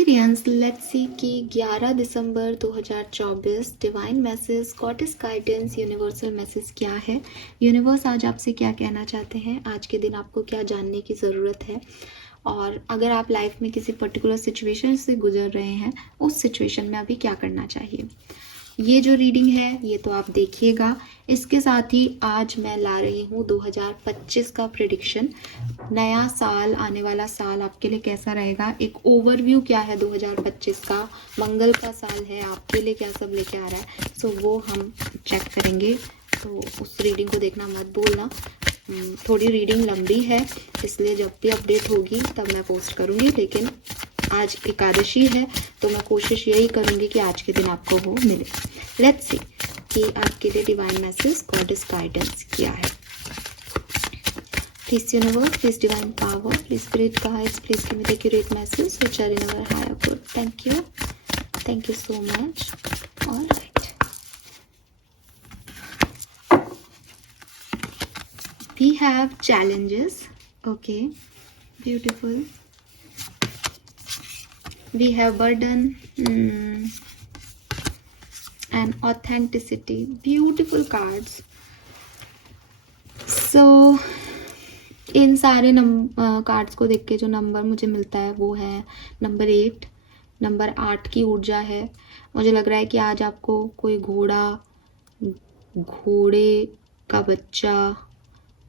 Aquarians, let's see कि 11 दिसंबर 2024 divine message, goddess guidance, universal message क्या है। यूनिवर्स आज आपसे क्या कहना चाहते हैं, आज के दिन आपको क्या जानने की ज़रूरत है, और अगर आप लाइफ में किसी पर्टिकुलर सिचुएशन से गुजर रहे हैं, उस सिचुएशन में अभी क्या करना चाहिए। ये जो रीडिंग है ये तो आप देखिएगा। इसके साथ ही आज मैं ला रही हूँ 2025 का प्रेडिक्शन। नया साल, आने वाला साल आपके लिए कैसा रहेगा, एक ओवरव्यू क्या है 2025 का। मंगल का साल है, आपके लिए क्या सब लेके आ रहा है, सो वो हम चेक करेंगे। तो उस रीडिंग को देखना मत भूलना। थोड़ी रीडिंग लंबी है, इसलिए जब भी अपडेट होगी तब मैं पोस्ट करूँगी, लेकिन आज एकादशी है तो मैं कोशिश यही करूँगी कि आज के दिन आपको वो मिले। लेट्स सी कि आपके लिए डिवाइन मैसेज, गॉडेस गाइडेंस क्या है। Please universe, please divine power, please spirit guides, please give me the accurate message which are in our higher good. Thank you so much. All right, we have challenges. Okay, beautiful. We have burden and authenticity. Beautiful cards. So इन सारे cards को देख के जो number मुझे मिलता है वो है नंबर 8, नंबर 8 की ऊर्जा है। मुझे लग रहा है कि आज आपको कोई घोड़े का बच्चा,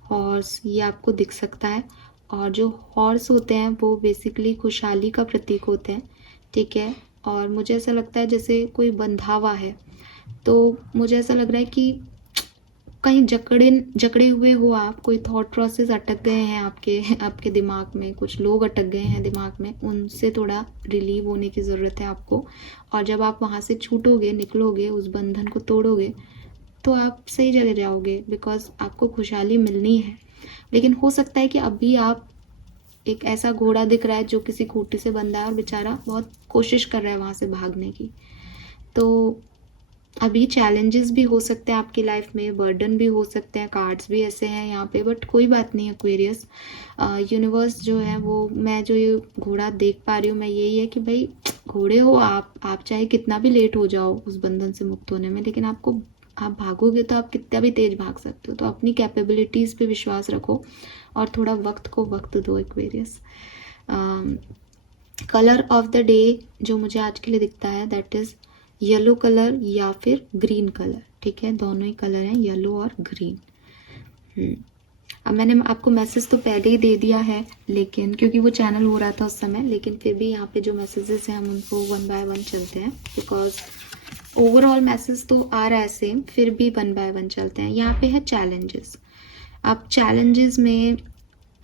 हॉर्स, ये आपको दिख सकता है। और जो हॉर्स होते हैं वो बेसिकली खुशहाली का प्रतीक होते हैं, ठीक है। और मुझे ऐसा लगता है जैसे कोई बंधा हुआ है, तो मुझे ऐसा लग रहा है कि कहीं जकड़े हुए हो आप, कोई थॉट प्रोसेस अटक गए हैं आपके दिमाग में, कुछ लोग अटक गए हैं दिमाग में, उनसे थोड़ा रिलीव होने की ज़रूरत है आपको। और जब आप वहाँ से छूटोगे, निकलोगे, उस बंधन को तोड़ोगे, तो आप सही जगह जाओगे, बिकॉज आपको खुशहाली मिलनी है। लेकिन हो सकता है कि अभी आप, एक ऐसा घोड़ा दिख रहा है जो किसी खूंटी से बंधा है और बेचारा बहुत कोशिश कर रहा है वहाँ से भागने की। तो अभी चैलेंजेस भी हो सकते हैं आपकी लाइफ में, बर्डन भी हो सकते हैं, कार्ड्स भी ऐसे हैं यहाँ पे, बट कोई बात नहीं है एक्वेरियस। यूनिवर्स जो है वो, मैं जो ये घोड़ा देख पा रही हूँ मैं, यही है कि भाई घोड़े हो आप चाहे कितना भी लेट हो जाओ उस बंधन से मुक्त होने में, लेकिन आप भागोगे तो आप कितना भी तेज भाग सकते हो। तो अपनी कैपेबिलिटीज़ पे विश्वास रखो और थोड़ा वक्त को वक्त दो Aquarius. Colour of the day जो मुझे आज के लिए दिखता है दैट इज़ येलो कलर या फिर ग्रीन कलर, ठीक है। दोनों ही कलर हैं, येलो और ग्रीन। अब मैंने आपको मैसेज तो पहले ही दे दिया है, लेकिन क्योंकि वो चैनल हो रहा था उस समय, लेकिन फिर भी यहाँ पे जो मैसेजेस हैं हम उनको 1 बाय 1 चलते हैं, बिकॉज ओवरऑल मैसेज तो आ रहा है सेम, फिर भी 1 बाय 1 चलते हैं। यहाँ पे है चैलेंजेस। अब चैलेंजेस में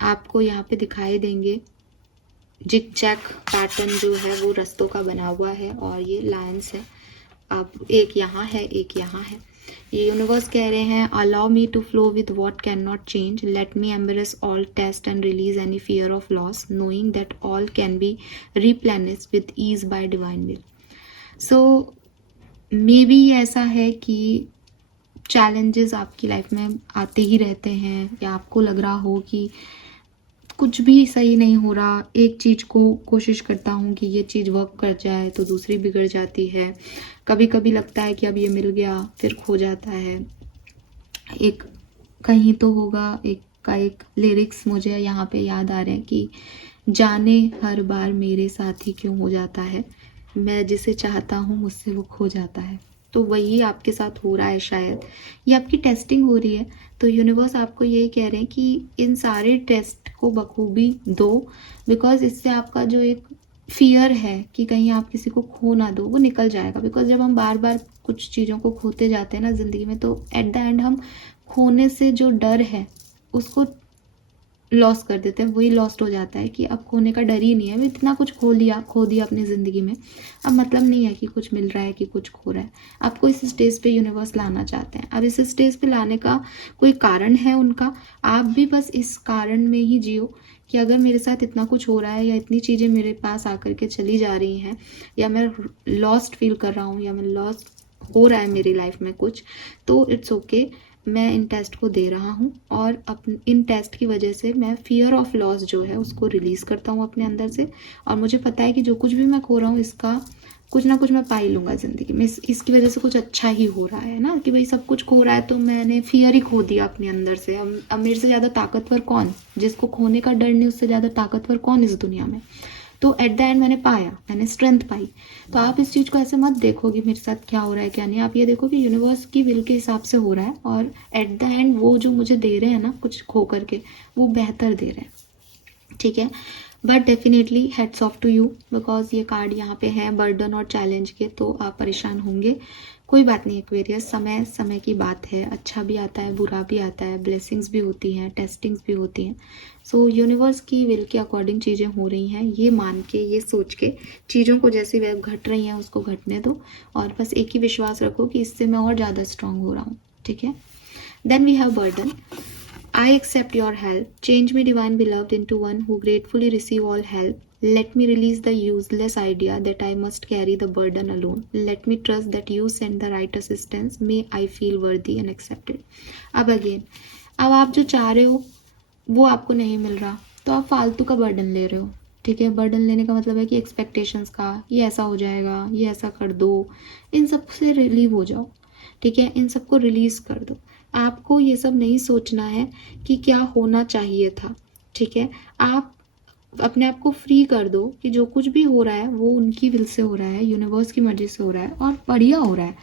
आपको यहाँ पे दिखाई देंगे जिग जैग पैटर्न जो है वो रस्तों का बना हुआ है, और ये लाइन्स है। अब एक यहाँ है, एक यहाँ है। ये यूनिवर्स कह रहे हैं, allow me to flow with what can not change, let me embrace all test and release any fear of loss, knowing that all can be replenished with ease by divine will. So may be ऐसा है कि challenges आपकी life में आते ही रहते हैं, या आपको लग रहा हो कि कुछ भी सही नहीं हो रहा, एक चीज़ को कोशिश करता हूँ कि ये चीज़ वर्क कर जाए तो दूसरी बिगड़ जाती है। कभी कभी लगता है कि अब ये मिल गया, फिर खो जाता है। एक कहीं तो होगा, एक लिरिक्स मुझे यहाँ पे याद आ रहे हैं कि जाने हर बार मेरे साथ ही क्यों हो जाता है, मैं जिसे चाहता हूँ मुझसे वो खो जाता है। तो वही आपके साथ हो रहा है शायद, ये आपकी टेस्टिंग हो रही है। तो यूनिवर्स आपको यही कह रहे हैं कि इन सारे टेस्ट को बखूबी दो, बिकॉज इससे आपका जो एक फियर है कि कहीं आप किसी को खो ना दो, वो निकल जाएगा। बिकॉज जब हम बार बार कुछ चीज़ों को खोते जाते हैं ना ज़िंदगी में, तो एट द एंड हम खोने से जो डर है उसको लॉस कर देते हैं, वही लॉस्ट हो जाता है कि अब खोने का डर ही नहीं है। इतना कुछ खो दिया अपनी ज़िंदगी में, अब मतलब नहीं है कि कुछ मिल रहा है कि कुछ खो रहा है। आपको इस स्टेज पे यूनिवर्स लाना चाहते हैं। अब इस स्टेज पे लाने का कोई कारण है उनका, आप भी बस इस कारण में ही जियो कि अगर मेरे साथ इतना कुछ हो रहा है, या इतनी चीज़ें मेरे पास आकर के चली जा रही हैं, या मैं लॉस्ट फील कर रहा हूँ, या मैं लॉस्ट हो रहा है मेरी लाइफ में कुछ, तो इट्स ओके। मैं इन टेस्ट को दे रहा हूँ और इन टेस्ट की वजह से मैं फियर ऑफ लॉस जो है उसको रिलीज़ करता हूँ अपने अंदर से। और मुझे पता है कि जो कुछ भी मैं खो रहा हूँ इसका कुछ ना कुछ मैं पा ही लूँगा ज़िंदगी में, इसकी वजह से कुछ अच्छा ही हो रहा है ना, कि भाई सब कुछ खो रहा है तो मैंने फियर ही खो दिया अपने अंदर से। अब मेरे से ज़्यादा ताकतवर कौन, जिसको खोने का डर नहीं उससे ज़्यादा ताकतवर कौन इस दुनिया में। तो एट द एंड मैंने पाया, मैंने स्ट्रेंथ पाई। तो आप इस चीज़ को ऐसे मत देखो कि मेरे साथ क्या हो रहा है क्या नहीं, आप ये देखो कि यूनिवर्स की विल के हिसाब से हो रहा है और एट द एंड वो जो मुझे दे रहे हैं ना कुछ खो करके, वो बेहतर दे रहे हैं, ठीक है। But definitely heads off to you, because ये कार्ड यहाँ पे है बर्डन और चैलेंज के, तो आप परेशान होंगे। कोई बात नहीं एक्वेरियस, समय समय की बात है, अच्छा भी आता है बुरा भी आता है, ब्लेसिंग्स भी होती हैं, टेस्टिंग्स भी होती हैं। सो यूनिवर्स की विल के अकॉर्डिंग चीज़ें हो रही हैं, ये मान के ये सोच के चीज़ों को जैसे वे घट रही हैं उसको घटने दो, और बस एक ही विश्वास रखो कि इससे मैं और ज़्यादा स्ट्रांग हो रहा हूँ, ठीक है। Then we have burden. I accept your help. Change me, divine beloved, into one who gratefully receive all help. Let me release the useless idea that I must carry the burden alone. Let me trust that you send the right assistance. May I feel worthy and accepted. अब again, अब आप जो चाह रहे हो वो आपको नहीं मिल रहा, तो आप फालतू का बर्डन ले रहे हो, ठीक है। बर्डन लेने का मतलब है कि एक्सपेक्टेशंस का, ये ऐसा हो जाएगा, ये ऐसा कर दो, इन सब से रिलीव हो जाओ, ठीक है। इन सबको रिलीज कर दो। आपको ये सब नहीं सोचना है कि क्या होना चाहिए था, ठीक है। आप अपने आप को फ्री कर दो कि जो कुछ भी हो रहा है वो उनकी विल से हो रहा है, यूनिवर्स की मर्जी से हो रहा है और बढ़िया हो रहा है।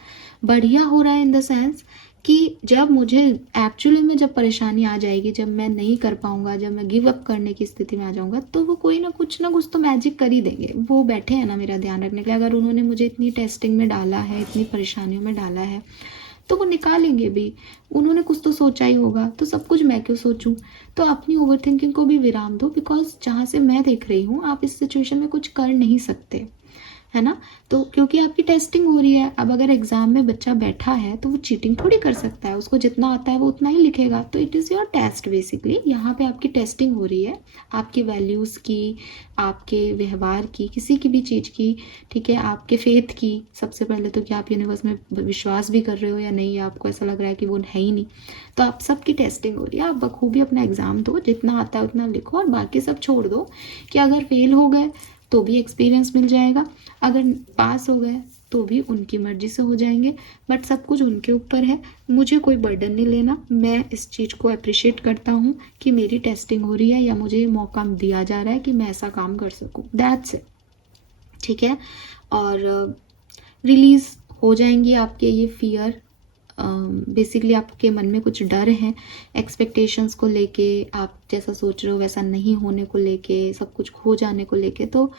बढ़िया हो रहा है इन द सेंस कि जब मुझे एक्चुअली में जब परेशानी आ जाएगी, जब मैं नहीं कर पाऊंगा, जब मैं गिव अप करने की स्थिति में आ जाऊंगा, तो वो कोई ना कुछ तो मैजिक कर ही देंगे। वो बैठे हैं ना मेरा ध्यान रखने के लिए। अगर उन्होंने मुझे इतनी टेस्टिंग में डाला है, इतनी परेशानियों में डाला है, तो वो निकालेंगे भी। उन्होंने कुछ तो सोचा ही होगा, तो सब कुछ मैं क्यों सोचूं। तो अपनी ओवर थिंकिंग को भी विराम दो, बिकॉज जहाँ से मैं देख रही हूँ आप इस सिचुएशन में कुछ कर नहीं सकते, है ना। तो क्योंकि आपकी टेस्टिंग हो रही है। अब अगर एग्जाम में बच्चा बैठा है तो वो चीटिंग थोड़ी कर सकता है, उसको जितना आता है वो उतना ही लिखेगा। तो it is your test basically. यहाँ पे आपकी टेस्टिंग हो रही है, आपकी वैल्यूज़ की, आपके व्यवहार की, किसी की भी चीज़ की, ठीक है। आपके फेथ की, सबसे पहले तो क्या आप यूनिवर्स में विश्वास भी कर रहे हो या नहीं, या आपको ऐसा लग रहा है कि वो है ही नहीं। तो आप सबकी टेस्टिंग हो रही है। आप बखूबी अपना एग्जाम दो, जितना आता है उतना लिखो, और बाकी सब छोड़ दो कि अगर फेल हो गए तो भी एक्सपीरियंस मिल जाएगा, अगर पास हो गए तो भी उनकी मर्जी से हो जाएंगे। बट सब कुछ उनके ऊपर है, मुझे कोई बर्डन नहीं लेना। मैं इस चीज़ को अप्रिशिएट करता हूँ कि मेरी टेस्टिंग हो रही है या मुझे ये मौका दिया जा रहा है कि मैं ऐसा काम कर सकूँ, दैट्स इट, ठीक है। और रिलीज हो जाएंगी आपके ये फियर। बेसिकली आपके मन में कुछ डर हैं एक्सपेक्टेशंस को लेके, आप जैसा सोच रहे हो वैसा नहीं होने को लेके, सब कुछ खो जाने को लेके। तो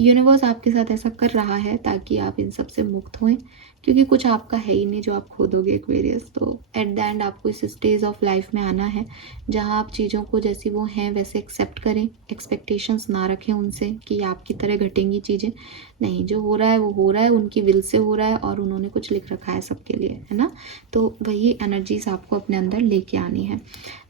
यूनिवर्स आपके साथ ऐसा कर रहा है ताकि आप इन सब से मुक्त हों, क्योंकि कुछ आपका है ही नहीं जो आप खो दोगे एक्वेरियस। तो एट द एंड आपको इस स्टेज ऑफ लाइफ में आना है जहां आप चीज़ों को जैसी वो हैं वैसे एक्सेप्ट करें, एक्सपेक्टेशंस ना रखें उनसे कि आपकी तरह घटेंगी चीज़ें। नहीं, जो हो रहा है वो हो रहा है, उनकी विल से हो रहा है और उन्होंने कुछ लिख रखा है सबके लिए, है ना। तो वही एनर्जीज आपको अपने अंदर लेके आनी है।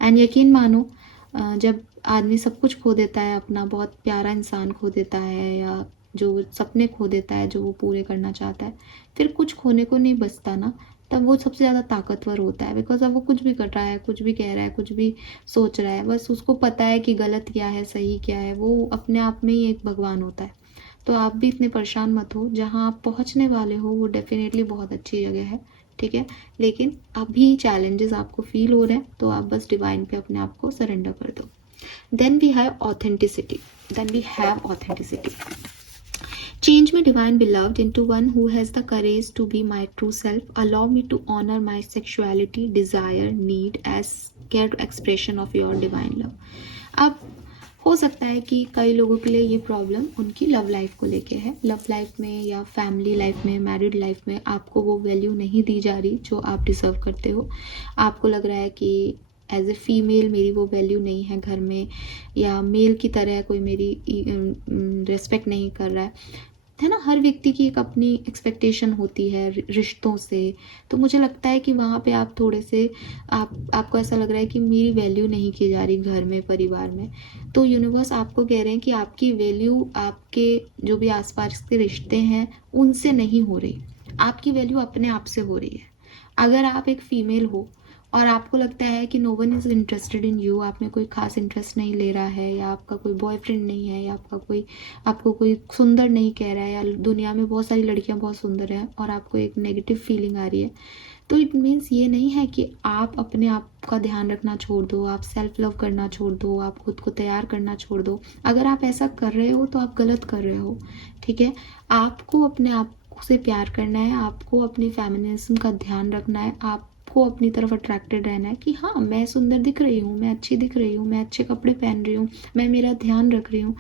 एंड यकीन मानो, जब आदमी सब कुछ खो देता है, अपना बहुत प्यारा इंसान खो देता है, या जो सपने खो देता है जो वो पूरे करना चाहता है, फिर कुछ खोने को नहीं बचता ना, तब वो सबसे ज़्यादा ताकतवर होता है। बिकॉज अब वो कुछ भी कर रहा है, कुछ भी कह रहा है, कुछ भी सोच रहा है, बस उसको पता है कि गलत क्या है सही क्या है। वो अपने आप में ही एक भगवान होता है। तो आप भी इतने परेशान मत हो, जहाँ आप पहुँचने वाले हो वो डेफिनेटली बहुत अच्छी जगह है, ठीक है। लेकिन अभी चैलेंजेस आपको फील हो रहे हैं, तो आप बस डिवाइन पे अपने आप को सरेंडर कर दो। Then we have authenticity. Change me, divine beloved, into one who has the courage to be my true self. Allow me to honor my sexuality, desire, need as scared expression of your divine love. अब हो सकता है कि कई लोगों के लिए ये प्रॉब्लम उनकी लव लाइफ को लेके है। लव लाइफ में या फैमिली लाइफ में, मैरिड लाइफ में आपको वो वैल्यू नहीं दी जा रही जो आप डिज़र्व करते हो। आपको लग रहा है कि एज ए फीमेल मेरी वो वैल्यू नहीं है घर में, या मेल की तरह कोई मेरी रिस्पेक्ट नहीं कर रहा है ना। हर व्यक्ति की एक अपनी एक्सपेक्टेशन होती है रिश्तों से। तो मुझे लगता है कि वहाँ पे आप थोड़े से आपको ऐसा लग रहा है कि मेरी वैल्यू नहीं की जा रही घर में, परिवार में। तो यूनिवर्स आपको कह रहे हैं कि आपकी वैल्यू आपके जो भी आसपास के रिश्ते हैं उनसे नहीं हो रही, आपकी वैल्यू अपने आप से हो रही है। अगर आप एक फीमेल हो और आपको लगता है कि no one is interested in you, आप में कोई खास इंटरेस्ट नहीं ले रहा है, या आपका कोई बॉयफ्रेंड नहीं है, या आपको कोई सुंदर नहीं कह रहा है, या दुनिया में बहुत सारी लड़कियां बहुत सुंदर हैं और आपको एक नेगेटिव फीलिंग आ रही है, तो इट मीन्स ये नहीं है कि आप अपने आप का ध्यान रखना छोड़ दो, आप सेल्फ लव करना छोड़ दो, आप खुद को तैयार करना छोड़ दो। अगर आप ऐसा कर रहे हो तो आप गलत कर रहे हो, ठीक है। आपको अपने आप से प्यार करना है, आपको अपनी फेमिनिज्म का ध्यान रखना है, आपको अपनी तरफ अट्रैक्टेड रहना है कि हाँ मैं सुंदर दिख रही हूँ, मैं अच्छी दिख रही हूँ, मैं अच्छे कपड़े पहन रही हूँ, मैं मेरा ध्यान रख रही हूँ।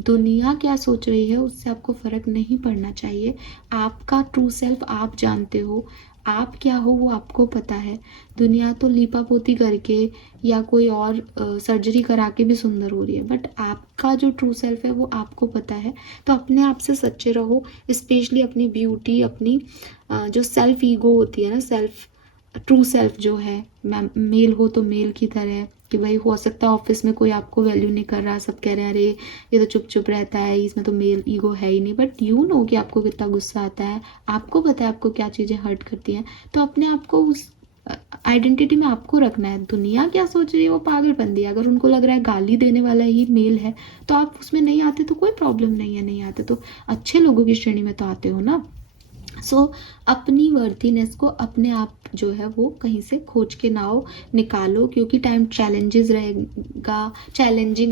दुनिया क्या सोच रही है उससे आपको फ़र्क नहीं पड़ना चाहिए। आपका ट्रू सेल्फ आप जानते हो, आप क्या हो वो आपको पता है। दुनिया तो लीपा पोती करके या कोई और सर्जरी करा के भी सुंदर हो रही है, बट आपका जो ट्रू सेल्फ है वो आपको पता है। तो अपने आप से सच्चे रहो, स्पेशली अपनी ब्यूटी, अपनी जो सेल्फ ईगो होती है ना, सेल्फ ट्रू सेल्फ जो है, मेल हो तो मेल की तरह, कि भाई हो सकता है ऑफिस में कोई आपको वैल्यू नहीं कर रहा, सब कह रहे हैं अरे ये तो चुप चुप रहता है, इसमें तो मेल ईगो है ही नहीं, बट यू नो कि आपको कितना गुस्सा आता है, आपको पता है आपको क्या चीज़ें हर्ट करती हैं। तो अपने आप को उस आइडेंटिटी में आपको रखना है। दुनिया क्या सोच रही है वो पागलपंती है। अगर उनको लग रहा है गाली देने वाला ही मेल है तो आप उसमें नहीं आते तो कोई प्रॉब्लम नहीं है, नहीं आते तो अच्छे लोगों की श्रेणी में तो आते हो ना। सो अपनी वर्थीनेस को अपने आप जो है वो कहीं से खोज के ना निकालो, क्योंकि टाइम चैलेंजिंग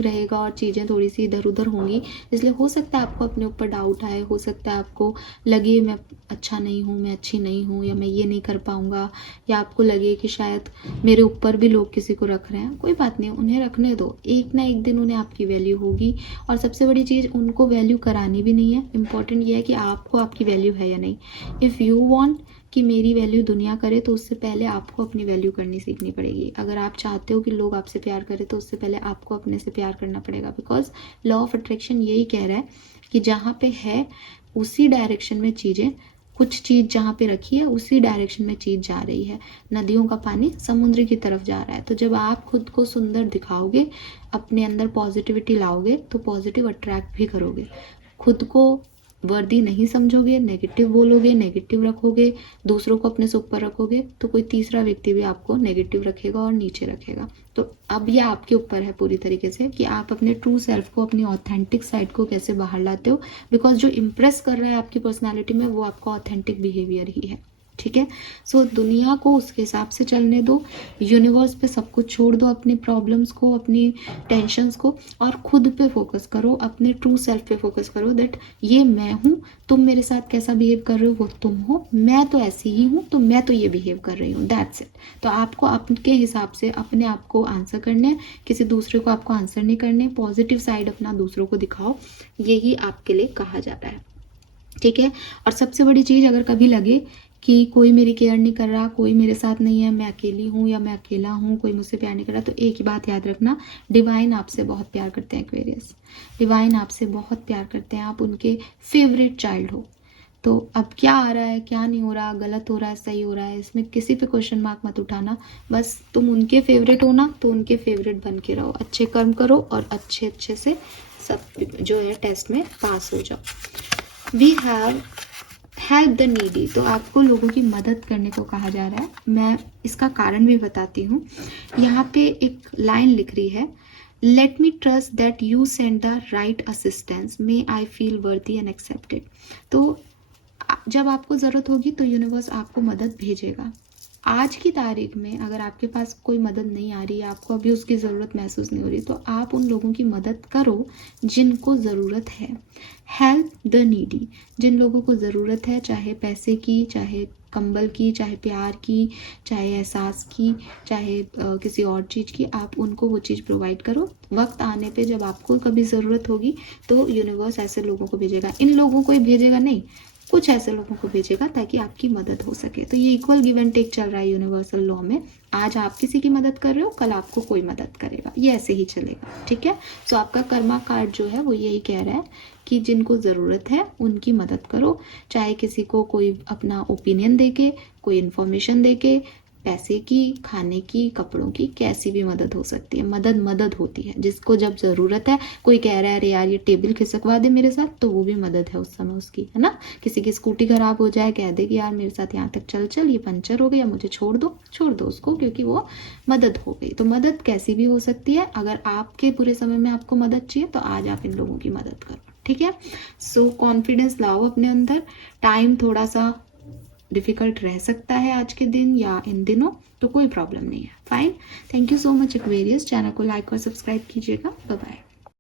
रहेगा और चीज़ें थोड़ी सी इधर उधर होंगी। इसलिए हो सकता है आपको अपने ऊपर डाउट आए, हो सकता है आपको लगे मैं अच्छा नहीं हूँ, मैं अच्छी नहीं हूँ, या मैं ये नहीं कर पाऊँगा, या आपको लगे कि शायद मेरे ऊपर भी लोग किसी को रख रहे हैं। कोई बात नहीं, उन्हें रखने दो, एक ना एक दिन उन्हें आपकी वैल्यू होगी। और सबसे बड़ी चीज़, उनको वैल्यू करानी भी नहीं है, इम्पॉर्टेंट ये है कि आपको आपकी वैल्यू है या नहीं। इफ़ यू वांट कि मेरी वैल्यू दुनिया करे तो उससे पहले आपको अपनी वैल्यू करनी सीखनी पड़ेगी। अगर आप चाहते हो कि लोग आपसे प्यार करें तो उससे पहले आपको अपने से प्यार करना पड़ेगा, बिकॉज लॉ ऑफ अट्रैक्शन यही कह रहा है कि जहाँ पे है उसी डायरेक्शन में चीज़ें, कुछ चीज़ जहाँ पे रखी है उसी डायरेक्शन में चीज़ जा रही है। नदियों का पानी समुद्र की तरफ जा रहा है। तो जब आप खुद को सुंदर दिखाओगे, अपने अंदर पॉजिटिविटी लाओगे, तो पॉजिटिव अट्रैक्ट भी करोगे। खुद को वर्दी नहीं समझोगे, नेगेटिव बोलोगे, नेगेटिव रखोगे, दूसरों को अपने से ऊपर रखोगे, तो कोई तीसरा व्यक्ति भी आपको नेगेटिव रखेगा और नीचे रखेगा। तो अब यह आपके ऊपर है पूरी तरीके से कि आप अपने ट्रू सेल्फ को, अपनी ऑथेंटिक साइड को कैसे बाहर लाते हो, बिकॉज जो इम्प्रेस कर रहा है आपकी पर्सनैलिटी में वो आपका ऑथेंटिक बिहेवियर ही है, ठीक है। सो दुनिया को उसके हिसाब से चलने दो, यूनिवर्स पे सब कुछ छोड़ दो, अपनी प्रॉब्लम्स को, अपनी टेंशन्स को, और खुद पे फोकस करो, अपने ट्रू सेल्फ पे फोकस करो, दैट ये मैं हूँ, तुम मेरे साथ कैसा बिहेव कर रहे हो वो तुम हो, मैं तो ऐसी ही हूँ, तो मैं तो ये बिहेव कर रही हूँ, दैट्स इट। तो आपको आपके हिसाब से अपने आप को आंसर करने हैं, किसी दूसरे को आपको आंसर नहीं करने। पॉजिटिव साइड अपना दूसरों को दिखाओ, यही आपके लिए कहा जा रहा है, ठीक है। और सबसे बड़ी चीज़, अगर कभी लगे कि कोई मेरी केयर नहीं कर रहा, कोई मेरे साथ नहीं है, मैं अकेली हूँ या मैं अकेला हूँ, कोई मुझसे प्यार नहीं कर रहा, तो एक ही बात याद रखना, डिवाइन आपसे बहुत प्यार करते हैं एक्वेरियस। डिवाइन आपसे बहुत प्यार करते हैं, आप उनके फेवरेट चाइल्ड हो। तो अब क्या आ रहा है, क्या नहीं हो रहा, गलत हो रहा है, सही हो रहा है, इसमें किसी पे क्वेश्चन मार्क मत उठाना। बस तुम उनके फेवरेट हो ना, तो उनके फेवरेट बन के रहो, अच्छे कर्म करो और अच्छे अच्छे से सब जो है टेस्ट में पास हो जाओ। We have help the needy, तो आपको लोगों की मदद करने को कहा जा रहा है। मैं इसका कारण भी बताती हूँ। यहाँ पे एक लाइन लिख रही है, let me trust that you send the right assistance, may I feel वर्दी एंड एक्सेप्टेड। तो जब आपको ज़रूरत होगी तो यूनिवर्स आपको मदद भेजेगा। आज की तारीख में अगर आपके पास कोई मदद नहीं आ रही है, आपको अभी उसकी ज़रूरत महसूस नहीं हो रही, तो आप उन लोगों की मदद करो जिनको ज़रूरत है। हेल्प द नीडी, जिन लोगों को ज़रूरत है, चाहे पैसे की, चाहे कंबल की, चाहे प्यार की, चाहे एहसास की, चाहे किसी और चीज़ की, आप उनको वो चीज़ प्रोवाइड करो। वक्त आने पे जब आपको कभी ज़रूरत होगी तो यूनिवर्स ऐसे लोगों को भेजेगा। इन लोगों को ही भेजेगा नहीं, कुछ ऐसे लोगों को भेजेगा ताकि आपकी मदद हो सके। तो ये इक्वल गिव एंड टेक चल रहा है यूनिवर्सल लॉ में। आज आप किसी की मदद कर रहे हो, कल आपको कोई मदद करेगा, ये ऐसे ही चलेगा, ठीक है। सो आपका कर्मा कार्ड जो है वो यही कह रहा है कि जिनको ज़रूरत है उनकी मदद करो, चाहे किसी को कोई अपना ओपिनियन देके, कोई इन्फॉर्मेशन देके, पैसे की, खाने की, कपड़ों की, कैसी भी मदद हो सकती है। मदद मदद होती है, जिसको जब ज़रूरत है, कोई कह रहा है अरे यार ये टेबल खिसकवा दे मेरे साथ, तो वो भी मदद है उस समय उसकी, है ना। किसी की स्कूटी खराब हो जाए, कह दे कि यार मेरे साथ यहाँ तक चल चल, ये पंचर हो गया, मुझे छोड़ दो उसको, क्योंकि वो मदद हो गई। तो मदद कैसी भी हो सकती है। अगर आपके बुरे समय में आपको मदद चाहिए तो आज आप इन लोगों की मदद करो, ठीक है। सो कॉन्फिडेंस लाओ अपने अंदर। टाइम थोड़ा सा डिफ़िकल्ट रह सकता है आज के दिन या इन दिनों, तो कोई प्रॉब्लम नहीं है, fine. Thank you so much Aquarius. Channel को लाइक और सब्सक्राइब कीजिएगा। Bye bye.